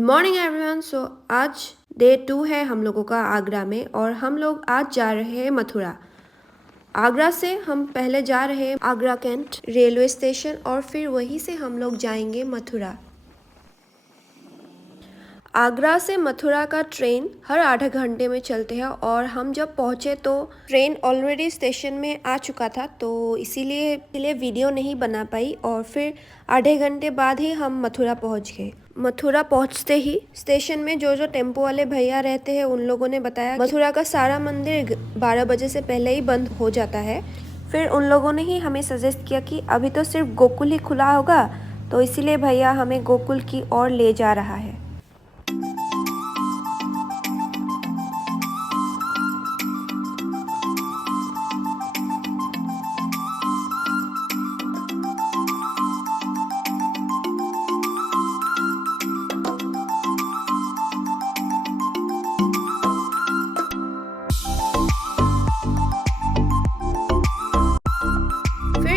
Morning everyone. सो आज day 2 है हम लोगों का आगरा में और हम लोग आज जा रहे हैं मथुरा। आगरा से हम पहले जा रहे हैं आगरा कैंट रेलवे स्टेशन और फिर वहीं से हम लोग जाएंगे मथुरा। आगरा से मथुरा का ट्रेन हर आधे घंटे में चलते हैं और हम जब पहुँचे तो ट्रेन ऑलरेडी स्टेशन में आ चुका था, तो इसीलिए वीडियो नहीं बना पाई और फिर आधे घंटे बाद ही हम मथुरा पहुँच गए। मथुरा पहुँचते ही स्टेशन में जो टेम्पो वाले भैया रहते हैं उन लोगों ने बताया मथुरा का सारा मंदिर 12 बजे से पहले ही बंद हो जाता है। फिर उन लोगों ने ही हमें सजेस्ट किया कि अभी तो सिर्फ गोकुल ही खुला होगा, तो इसीलिए भैया हमें गोकुल की ओर ले जा रहा है।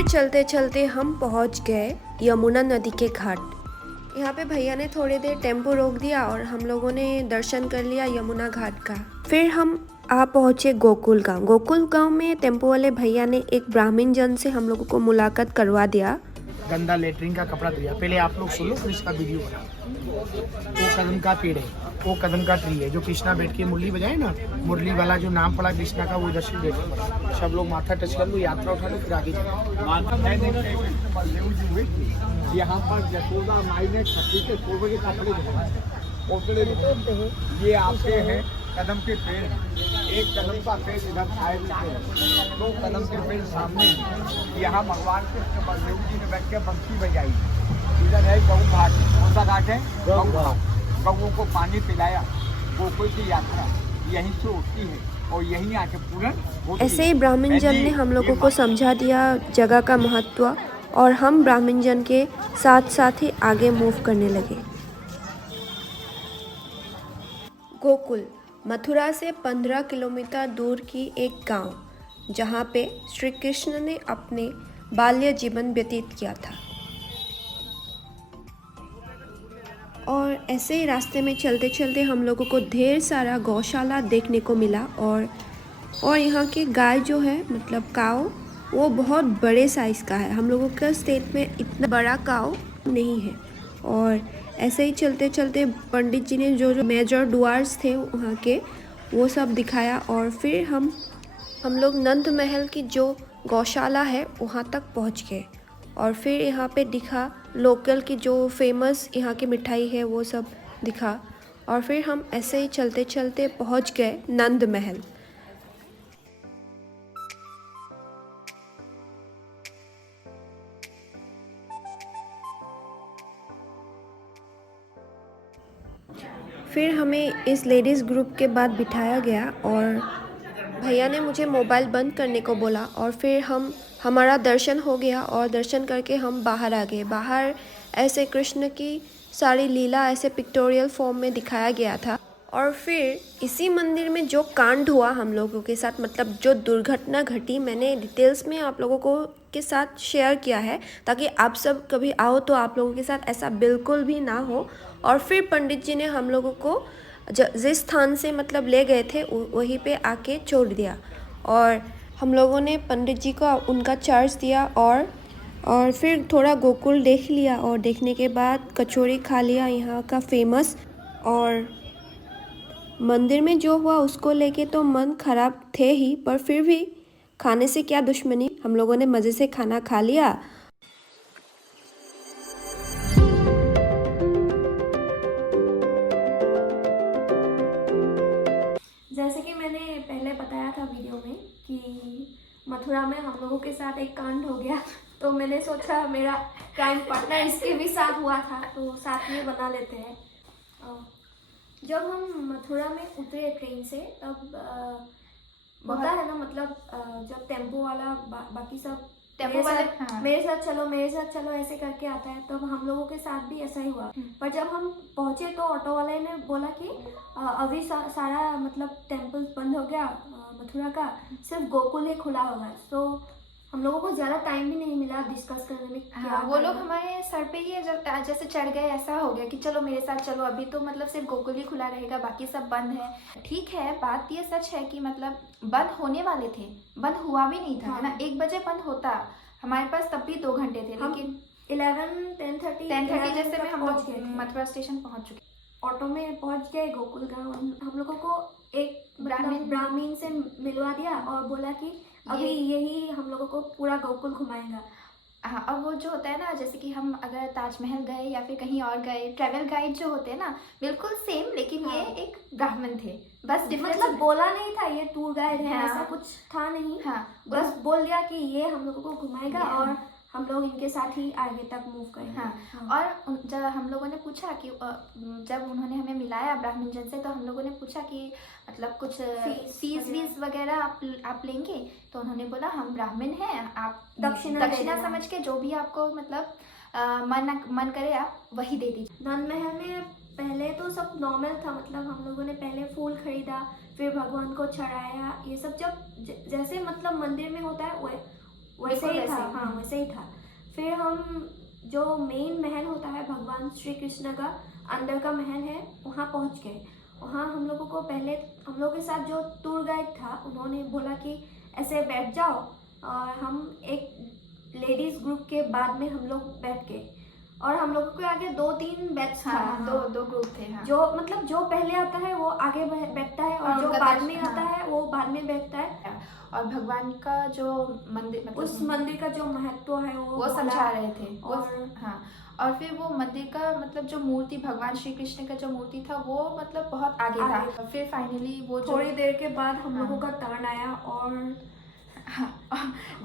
चलते चलते हम पहुंच गए यमुना नदी के घाट। यहाँ पे भैया ने थोड़ी देर टेम्पो रोक दिया और हम लोगों ने दर्शन कर लिया यमुना घाट का। फिर हम पहुंचे गोकुल गांव। गोकुल गांव में टेम्पो वाले भैया ने एक ब्राह्मण जन से हम लोगों को मुलाकात करवा दिया। गंदा लेटरिन का कपड़ा दिया। पहले आप लोग सुनो फिर इसका वीडियो बना। वो कदम का पेड़ है, वो कदम का ट्री है जो कृष्णा बैठ के मुरली बजाए ना, मुरली वाला जो नाम पड़ा कृष्णा का, वो इधर से देखो। सब लोग माथा टच कर लो, यात्रा उठा लो, फिर आगे जाओ। यहाँ पर यशोदा माई ने छठी के पूर्व के कपड़े ये आपके हैं कदम के पेड़। एक कदम का पेड़ इधर साइड में, दो कदम के पेड़ सामने। यहाँ भगवान कृष्ण बलदेव जी ने बैठ के बंसी बजाई। इधर है गौ घाट। कौन सा घाट है? गौ घाट। गौओं को पानी पिलाया। गोकुल की यात्रा यहीं से होती है और यहीं आके पूर्ण। ऐसे ही ब्राह्मण जन ने हम लोगों को समझा दिया जगह का महत्व और हम ब्राह्मण जन के साथ साथ ही आगे मूव करने लगे। गोकुल मथुरा से 15 किलोमीटर दूर की एक गांव, जहां पे श्री कृष्ण ने अपने बाल्य जीवन व्यतीत किया था। और ऐसे ही रास्ते में चलते चलते हम लोगों को ढेर सारा गौशाला देखने को मिला और यहाँ के गाय जो है मतलब काऊ, वो बहुत बड़े साइज़ का है। हम लोगों का स्टेट में इतना बड़ा काऊ नहीं है। और ऐसे ही चलते चलते पंडित जी ने जो मेजर डुआर्स थे वहाँ के, वो सब दिखाया और फिर हम लोग नंद महल की जो गौशाला है वहाँ तक पहुँच गए। और फिर यहाँ पे दिखा लोकल की जो फेमस यहाँ की मिठाई है वो सब दिखा और फिर हम ऐसे ही चलते चलते पहुँच गए नंद महल। फिर हमें इस लेडीज़ ग्रुप के बाद बिठाया गया और भैया ने मुझे मोबाइल बंद करने को बोला और फिर हमारा दर्शन हो गया और दर्शन करके हम बाहर आ गए। बाहर ऐसे कृष्ण की सारी लीला ऐसे पिक्टोरियल फॉर्म में दिखाया गया था। और फिर इसी मंदिर में जो कांड हुआ हम लोगों के साथ, मतलब जो दुर्घटना घटी, मैंने डिटेल्स में आप लोगों को के साथ शेयर किया है ताकि आप सब कभी आओ तो आप लोगों के साथ ऐसा बिल्कुल भी ना हो। और फिर पंडित जी ने हम लोगों को जिस स्थान से मतलब ले गए थे वहीं पे आके छोड़ दिया और हम लोगों ने पंडित जी को उनका चार्ज दिया और फिर थोड़ा गोकुल देख लिया और देखने के बाद कचौड़ी खा लिया यहाँ का फेमस। और मंदिर में जो हुआ उसको लेके तो मन खराब थे ही, पर फिर भी खाने से क्या दुश्मनी, हम लोगों ने मज़े से खाना खा लिया। जैसे कि मैंने पहले बताया था वीडियो में कि मथुरा में हम लोगों के साथ एक कांड हो गया, तो मैंने सोचा मेरा क्राइम पार्टनर इसके भी साथ हुआ था तो साथ में बना लेते हैं। जब हम मथुरा में उतरे ट्रेन से तब होता है ना, मतलब जब टेम्पो वाला बाकी सब मेरे साथ चलो ऐसे करके आता है, तब हम लोगों के साथ भी ऐसा ही हुआ। पर जब हम पहुंचे तो ऑटो वाले ने बोला कि अभी सारा मतलब टेम्पल बंद हो गया मथुरा का, सिर्फ गोकुल ही खुला होगा। तो हम लोगों को ज़्यादा टाइम भी नहीं मिला डिस्कस करने में क्या हाँ, वो लोग करना। हमारे सर पे ही जब जैसे चढ़ गए, ऐसा हो गया कि चलो मेरे साथ चलो, अभी तो मतलब सिर्फ गोकुल ही खुला रहेगा, बाकी सब बंद है। ठीक है, बात ये सच है कि मतलब बंद होने वाले थे, बंद हुआ भी नहीं था, है ना। 1 बजे बंद होता, हमारे पास तब भी 2 घंटे थे, हम लेकिन 10:30 जैसे में हम पहुंच गए लोग थे। मथुरा स्टेशन पहुंच चुके। ऑटो में पहुंच गए गोकुल गांव। हम लोगों को एक ब्राह्मण- ब्राह्मण से मिलवा दिया और बोला कि अभी यही हम लोगों को पूरा गोकुल घुमाएगा। हाँ, और वो जो होता है ना, जैसे कि हम अगर ताजमहल गए या फिर कहीं और गए, ट्रैवल गाइड जो होते हैं ना, बिल्कुल सेम, लेकिन हाँ। ये एक ब्राह्मण थे, बस डिफरेंस। मतलब बोला नहीं था ये टूर गाइड है, हाँ। ऐसा कुछ था नहीं। हाँ, बस बोल दिया कि ये हम लोगों को घुमाएगा ये- और हम लोग इनके साथ ही आगे तक मूव करेंगे। हाँ। और जब हम लोगों ने पूछा कि जब उन्होंने हमें मिलाया ब्राह्मण जन से, तो हम लोगों ने पूछा कि मतलब कुछ फीस वगैरह आप लेंगे, तो उन्होंने बोला हम ब्राह्मण हैं, आप दक्षिणा दक्षिणा समझ के जो भी आपको मतलब मन करे आप वही दे दीजिए। नंद महल में पहले तो सब नॉर्मल था, मतलब हम लोगों ने पहले फूल खरीदा, फिर भगवान को चढ़ाया, ये सब जब जैसे मतलब मंदिर में होता है वैसे ही था। हाँ, वैसे ही था। फिर हम जो मेन महल होता है भगवान श्री कृष्ण का अंदर का महल है, वहाँ पहुँच गए। वहाँ हम लोगों को पहले हम लोग के साथ जो टूर गाइड था उन्होंने बोला कि ऐसे बैठ जाओ, और हम एक लेडीज ग्रुप के बाद में हम लोग बैठ गए, और हम लोगों के आगे 2-3 बैच था। हाँ, दो ग्रुप थे। हाँ। जो मतलब जो पहले आता है वो आगे बैठता है, और जो उनका बाद दर्शन- में आता हाँ। है वो बाद में बैठता है। और भगवान का जो मंदिर मतलब उस मंदिर का जो महत्व है वो वो समझा रहे थे और हाँ। और फिर वो मंदिर का मतलब जो मूर्ति, भगवान श्री कृष्ण का जो मूर्ति था, वो मतलब बहुत आगे आगे था। फिर फाइनली वो जो थोड़ी देर के बाद हम हाँ। लोगों का टर्न आया, और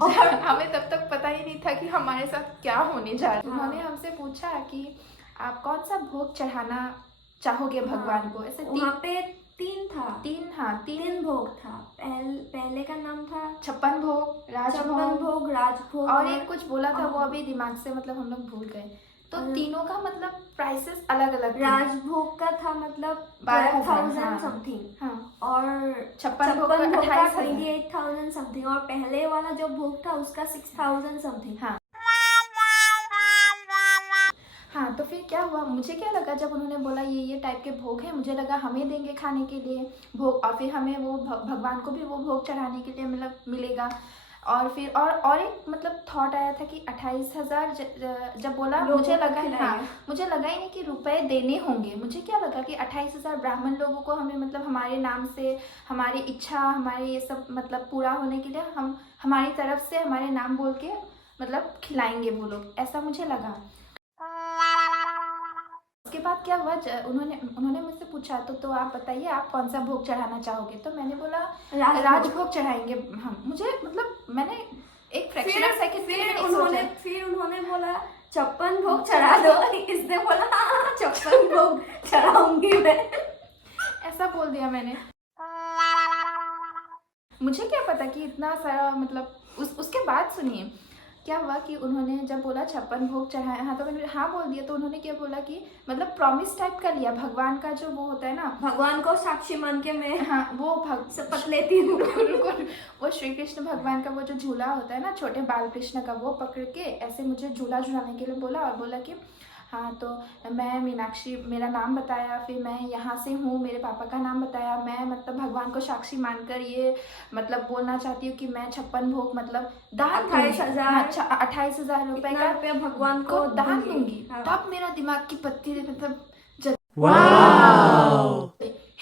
और हमें तब तक पता ही नहीं था कि हमारे साथ क्या होने जा रहा है। हाँ। उन्होंने हमसे पूछा कि आप कौन सा भोग चढ़ाना चाहोगे भगवान को। ऐसे वहाँ पे 3 था। 3 भोग था। पहले का नाम था 56 भोग, छप्पन राजभोग, भोग, राजभोग, और एक कुछ बोला था, वो हाँ। अभी दिमाग से मतलब हम लोग भूल गए। तो हाँ। तीनों का मतलब प्राइसेस अलग अलग थे। राजभोग का था मतलब 12,000 12,000 समथिंग, हाँ। और 56 भोग भोग का 28,000 28,000 समथिंग, और पहले वाला जो भोग था उसका 6,000 समथिंग। हाँ। हाँ, तो फिर क्या हुआ, मुझे क्या लगा जब उन्होंने बोला ये टाइप के भोग हैं, मुझे लगा हमें देंगे खाने के लिए भोग, और फिर हमें वो भगवान को भी वो भोग चढ़ाने के लिए मतलब मिलेगा। और फिर और एक मतलब थॉट आया था कि 28,000 जब बोला, मुझे लगा मुझे लगा ही नहीं कि रुपए देने होंगे। मुझे क्या लगा कि 28,000 ब्राह्मण लोगों को हमें मतलब हमारे नाम से, हमारी इच्छा, हमारे ये सब मतलब पूरा होने के लिए हम हमारी तरफ से हमारे नाम बोल के मतलब खिलाएंगे वो लोग, ऐसा मुझे लगा। उसके बाद क्या हुआ, उन्होंने मुझसे पूछा तो आप बताइए आप कौन सा भोग चढ़ाना चाहोगे। तो मैंने बोला राजभोग चढ़ाएंगे हम। मुझे मतलब मैंने एक फ्रैक्शन ऑफ सेकंड के लिए नहीं सोचा। फिर उन्होंने बोला 56 भोग चढ़ा दो। इसने बोला हाँ 56 भोग चढ़ाऊंगी मैं। ऐसा बोल दिया मैंने। मुझे क्या पता कि इतना सारा मतलब उसके बाद सुनिए क्या हुआ कि उन्होंने जब बोला 56 भोग चढ़ाया, हाँ तो मैंने हाँ बोल दिया। तो उन्होंने क्या बोला कि मतलब प्रॉमिस टाइप कर लिया, भगवान का जो वो होता है ना, भगवान को साक्षी मान के मैं हाँ वो शपथ लेती हूँ। वो श्री कृष्ण भगवान का वो जो झूला होता है ना, छोटे बाल कृष्ण का, वो पकड़ के ऐसे मुझे झूला झुलाने के लिए बोला, और बोला कि हाँ तो मैं मीनाक्षी, मेरा नाम बताया, फिर मैं यहाँ से हूँ, मेरे पापा का नाम बताया, मैं मतलब भगवान को साक्षी मानकर ये मतलब बोलना चाहती हूँ कि मैं 56 भोग मतलब दान 28,000 रुपए का भगवान को दान दूंगी। हाँ। तब मेरा दिमाग की पत्ती मतलब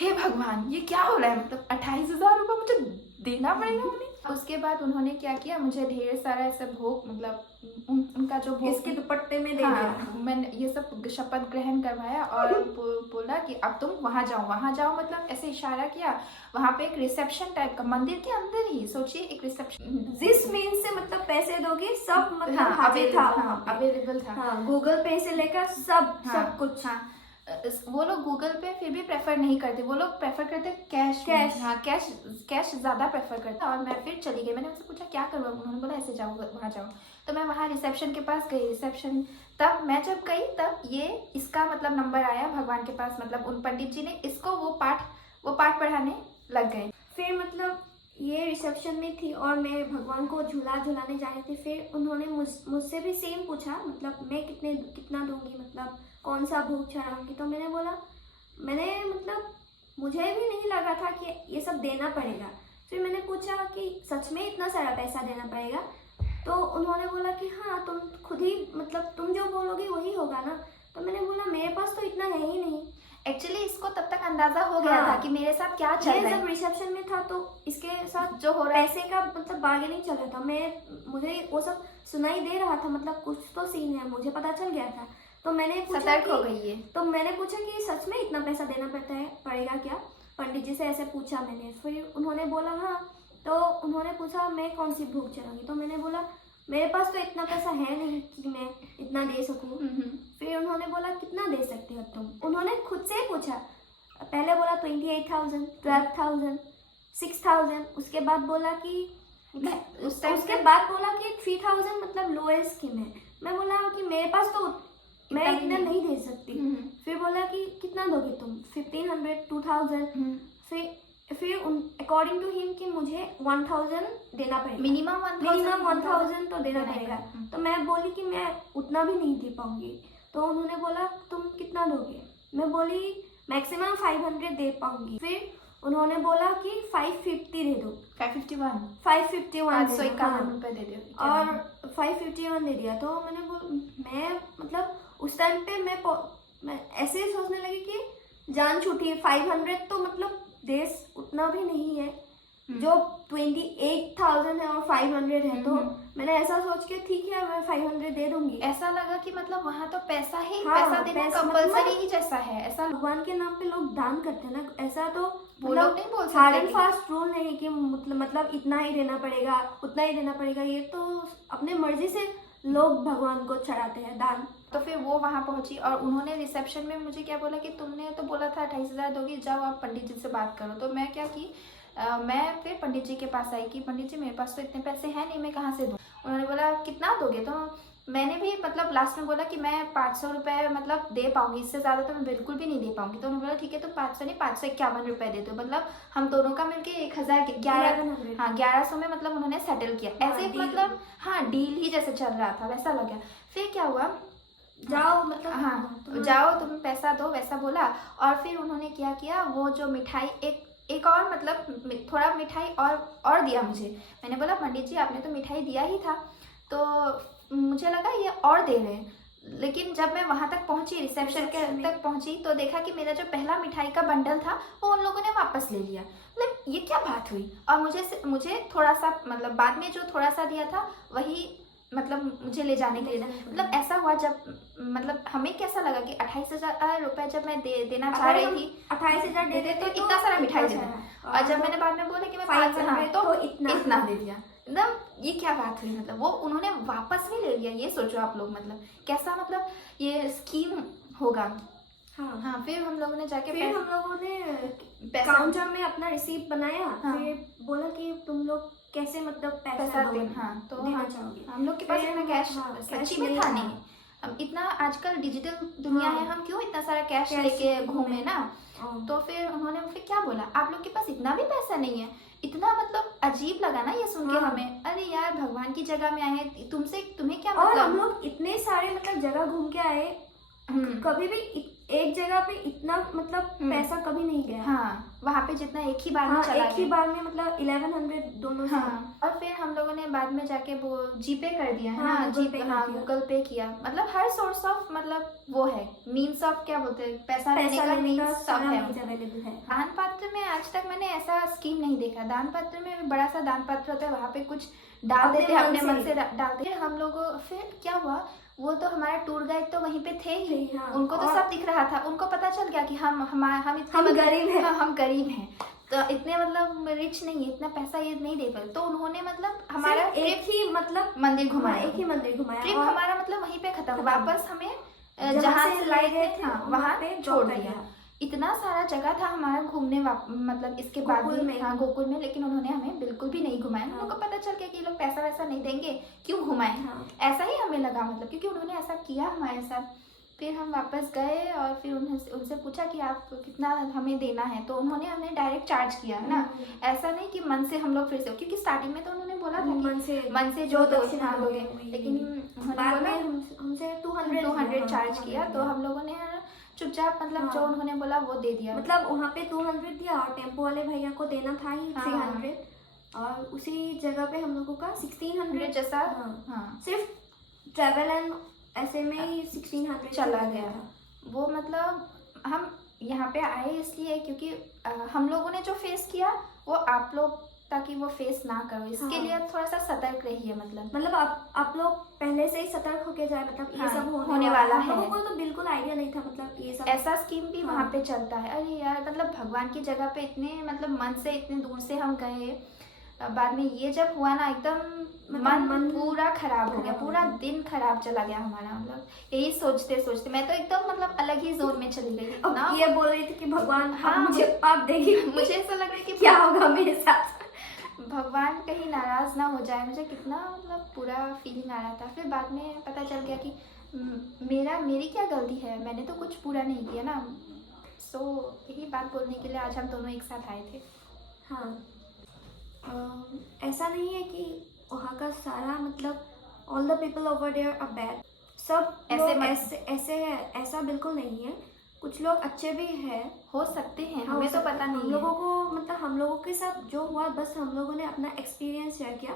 हे भगवान ये क्या हो रहा है, मतलब 28,000 रुपये मुझे देना पड़ेगा उन्हें। उसके बाद उन्होंने क्या किया, मुझे ढेर सारा ऐसे भोग मतलब उनका जो भोग इसके दुपट्टे में दे हाँ, दिया। मैंने ये सब शपथ ग्रहण करवाया, और बोला कि अब तुम वहाँ जाओ मतलब ऐसे इशारा किया। वहाँ पे एक रिसेप्शन टाइप का, मंदिर के अंदर ही, सोचिए एक रिसेप्शन, जिस मीन से मतलब पैसे दोगी सब मतलब अवेलेबल था। हाँ, गूगल पे से लेकर सब कुछ। हाँ, वो लोग गूगल पे फिर भी प्रेफर नहीं करते, वो लोग प्रेफर करते कैश। हाँ, कैश ज़्यादा प्रेफर करते। और मैं फिर चली गई, मैंने उनसे पूछा क्या करूँ, उन्होंने बोला ऐसे जाओ वहाँ जाओ। तो मैं वहाँ रिसेप्शन के पास गई, तब मैं जब गई तब ये इसका मतलब नंबर आया भगवान के पास, मतलब उन पंडित जी ने इसको वो पाठ पढ़ाने लग गए। फिर मतलब ये रिसेप्शन में थी और मैं भगवान को झुलाने जा रही थी। फिर उन्होंने मुझसे भी सेम पूछा, मतलब मैं कितना दूंगी, मतलब कौन सा भोग चढ़ाऊंगी। तो मैंने बोला, मतलब मुझे भी नहीं लगा था कि ये सब देना पड़ेगा। फिर मैंने पूछा कि सच में इतना सारा पैसा देना पड़ेगा? तो उन्होंने बोला कि हाँ, तुम खुद ही, मतलब तुम जो बोलोगी वही होगा ना। तो मैंने बोला मेरे पास तो इतना है ही नहीं। एक्चुअली इसको तब तक अंदाजा हो गया हाँ। था कि मेरे साथ क्या चल रहा है। जब रिसेप्शन में था तो इसके साथ जो हो रहा है, पैसे का मतलब बार्गेनिंग चल रहा था। मुझे वो सब सुनाई दे रहा था, मतलब कुछ तो सीन है, मुझे पता चल गया था। तो मैंने पूछा सतर्क हो गई है। तो मैंने पूछा कि सच में इतना पैसा देना पड़ेगा क्या? पंडित जी से ऐसे पूछा मैंने। फिर उन्होंने बोला हाँ। तो उन्होंने पूछा मैं कौन सी भोग चढ़ाऊंगी? तो मैंने बोला मेरे पास तो इतना पैसा है नहीं कि मैं इतना दे सकूं। फिर उन्होंने बोला कितना दे सकते हो तुम? उन्होंने खुद से ही पूछा। पहले बोला 28,000, 12,000, 6,000। उसके बाद बोला कि उसके बाद बोला कि 3,000 मतलब लोएस्ट स्कीम है। मैं बोला कि मेरे पास तो मैं इतना नहीं दे सकती। फिर बोला कि कितना दोगे तुम? 1,500, 2,000। फिर अकॉर्डिंग टू हिम कि मुझे 1,000 देना पड़ेगा, मिनिमम 1,000 तो देना पड़ेगा। तो मैं बोली कि मैं उतना भी नहीं दे पाऊंगी। तो उन्होंने बोला तुम कितना दोगे? मैं बोली मैक्सिमम 500 दे पाऊंगी। फिर उन्होंने बोला कि 550 दे दो। 551 551 रुपए दे दो। और 551 दे दिया। तो मैं मतलब उस टाइम पे मैं ऐसे ही सोचने लगी कि जान छूटी। 500 तो मतलब देश उतना भी नहीं है, जो 28,000 है और 500 है। तो मैंने ऐसा सोच के ठीक है मैं 500 दे दूंगी। ऐसा लगा कि मतलब वहाँ तो पैसा ही हाँ, पैसा देना पैसा कंपलसरी ही जैसा है। ऐसा भगवान के नाम पे लोग दान करते हैं ना, ऐसा तो वो लोग नहीं बोल हार्ड सकते एंड फास्ट रूल नहीं कि मतलब इतना ही देना पड़ेगा, उतना ही देना पड़ेगा। ये तो अपने मर्जी से लोग भगवान को चढ़ाते हैं दान। तो फिर वो वहाँ पहुंची और उन्होंने रिसेप्शन में मुझे क्या बोला कि तुमने तो बोला था 28,000 दोगी, जाओ आप पंडित जी से बात करो। तो मैं क्या की, मैं फिर पंडित जी के पास आई कि पंडित जी मेरे पास तो इतने पैसे हैं नहीं, मैं कहाँ से दूँ? उन्होंने बोला कितना दोगे? तो मैंने भी मतलब लास्ट में बोला कि मैं 500 रुपये मतलब दे पाऊंगी, इससे ज़्यादा तो मैं बिल्कुल भी नहीं दे पाऊंगी। तो उन्होंने बोला ठीक है तो 500 नहीं 551 रुपये दे दो, मतलब हम दोनों का मिलके 1,011 हाँ 1100 में मतलब उन्होंने सेटल किया। ऐसे मतलब हाँ डील ही जैसे चल रहा था वैसा लगा। फिर क्या हुआ, जाओ मतलब हाँ जाओ तुम पैसा दो वैसा बोला। और फिर उन्होंने क्या किया, वो जो मिठाई एक और मतलब थोड़ा मिठाई और दिया मुझे। मैंने बोला पंडित जी आपने तो मिठाई दिया ही था, तो मुझे लगा ये और दे रहे हैं। लेकिन जब मैं वहाँ तक पहुँची, रिसेप्शन के तक पहुँची, तो देखा कि मेरा जो पहला मिठाई का बंडल था वो उन लोगों ने वापस ले लिया। मतलब ये क्या बात हुई? और मुझे थोड़ा सा मतलब बाद में जो थोड़ा सा दिया था वही मतलब मुझे ले जाने के लिए था। मतलब ऐसा हुआ जब मतलब हमें कैसा लगा कि 28,000 रुपये जब मैं देना चाह रही थी, 28,000 दे देते तो इतना सारा मिठाई दे दिया। और जब मैंने बाद में बोला कि मैं 500 तो इतना दे दिया। मतलब ये क्या बात हुई? मतलब वो उन्होंने वापस भी ले लिया। ये सोचो आप लोग, मतलब कैसा मतलब ये स्कीम होगा। हाँ फिर हम लोगों ने जाके हम लोगों ने काउंटर में अपना रिसीप्ट बनाया। फिर बोला कि तुम लोग कैसे मतलब पैसा दो। हाँ तो देना चाहोगे? हम लोग के पास इतना कैश सच्ची में था नहीं। हम इतना आजकल डिजिटल दुनिया है, हम क्यों इतना सारा कैश लेके घूमे ना। तो फिर उन्होंने फिर क्या बोला, आप लोग के पास इतना भी पैसा नहीं है? इतना मतलब अजीब लगा ना ये सुन के हमें। अरे यार भगवान की जगह में आए, तुम्हें क्या मतलब। और हम लोग इतने सारे मतलब जगह घूम के आए, कभी भी एक जगह पे इतना मतलब पैसा कभी नहीं गया। हाँ वहाँ पे जितना एक ही बार में चला एक ही बार में मतलब 1100 दोनों। हाँ और फिर हम लोगों ने बाद में जाके वो जीपे कर दिया है ना, गूगल पे किया। मतलब हर सोर्स ऑफ मतलब वो है मीन्स ऑफ क्या बोलते हैं पैसा लेने का मीन्स सब है अवेलेबल है। दान पात्र में आज तक मैंने ऐसा स्कीम नहीं देखा। दान पात्र में बड़ा सा दान पात्र होता है, वहाँ पे कुछ डाल देते हैं अपने मन से डालते हैं हम लोगों। फिर क्या हुआ, वो तो हमारा टूर गाइड तो वहीं पे थे ही। उनको तो सब दिख रहा था, उनको पता चल गया कि हम गरीब हैं। हम गरीब हैं तो इतने मतलब रिच नहीं है, इतना पैसा ये नहीं दे पाए। तो उन्होंने मतलब हमारा एक ही मतलब मंदिर घुमाया, एक ही मंदिर घुमाया। ट्रिप हमारा मतलब वहीं पे खत्म। वापस हमें जहाँ से लाए गए थे वहाँ पे छोड़ दिया। इतना सारा जगह था हमारा घूमने मतलब इसके बाद भी गोकुल में, लेकिन उन्होंने हमें बिल्कुल भी नहीं घुमाया। हम लोग को पता चल गया कि ये लोग पैसा वैसा नहीं देंगे, क्यों घुमाएं। ऐसा ही हमें लगा मतलब, क्योंकि उन्होंने ऐसा किया हमारे साथ। फिर हम वापस गए और फिर उनसे पूछा कि आप कितना हमें देना है, तो उन्होंने हमें डायरेक्ट चार्ज किया है ना। ऐसा नहीं कि मन से हम लोग फिर से, क्योंकि स्टार्टिंग में तो उन्होंने बोला था कि मन से जो दक्षिणा दोगे, लेकिन उन्होंने बाद बोला में हमसे 200 चार्ज किया। तो हम लोगों ने चुपचाप मतलब जो उन्होंने बोला वो दे दिया। मतलब वहाँ पे 200 दिया और टेम्पो वाले भैया को देना था ही 300, और उसी जगह पे हम लोगों का 1600 जैसा सिर्फ ट्रैवल एंड ऐसे में ही 1600 चला गया। वो मतलब हम यहाँ पे आए इसलिए क्योंकि हम लोगों ने जो फेस किया वो आप लोग ताकि वो फेस ना करो, इसके लिए थोड़ा सा सतर्क रहिए। मतलब आप लोग पहले से ही सतर्क होके जाए, मतलब ये सब होने वाला है। हम लोगों को तो बिल्कुल आइडिया नहीं था, मतलब ये सब ऐसा स्कीम भी वहाँ पे चलता है। अरे यार मतलब भगवान की जगह पे इतने मतलब मन से इतने दूर से हम गए, बाद में ये जब हुआ ना एकदम मन पूरा खराब हो गया, पूरा दिन खराब चला गया हमारा। मतलब यही सोचते सोचते मैं तो एकदम मतलब अलग ही जोन में चली गई ना। ये बोल रही थी कि भगवान मुझे पाप देगी। मुझे ऐसा लग रहा है कि क्या होगा मेरे साथ, भगवान कहीं नाराज ना हो जाए। मुझे कितना मतलब पूरा फीलिंग आ रहा था। फिर बाद में पता चल गया कि मेरी क्या गलती है, मैंने तो कुछ पूरा नहीं किया ना। सो यही बात बोलने के लिए आज हम दोनों एक साथ आए थे। हाँ, ऐसा नहीं है कि वहाँ का सारा मतलब all the people over there are bad, सब ऐसे है, ऐसा बिल्कुल नहीं है। कुछ लोग अच्छे भी हैं, हो सकते हैं, हमें तो पता नहीं। हम लोगों को मतलब हम लोगों के साथ जो हुआ बस हम लोगों ने अपना एक्सपीरियंस शेयर किया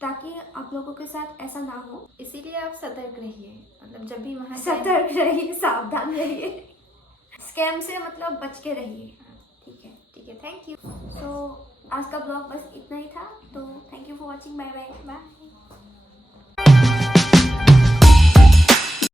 ताकि आप लोगों के साथ ऐसा ना हो। इसीलिए आप सतर्क रहिए, मतलब जब भी वहाँ सतर्क रहिए, सावधान रहिए, स्कैम से मतलब बच के रहिए। ठीक है, थैंक यू। तो आज का ब्लॉग बस इतना ही था, तो thank you for watching, bye bye.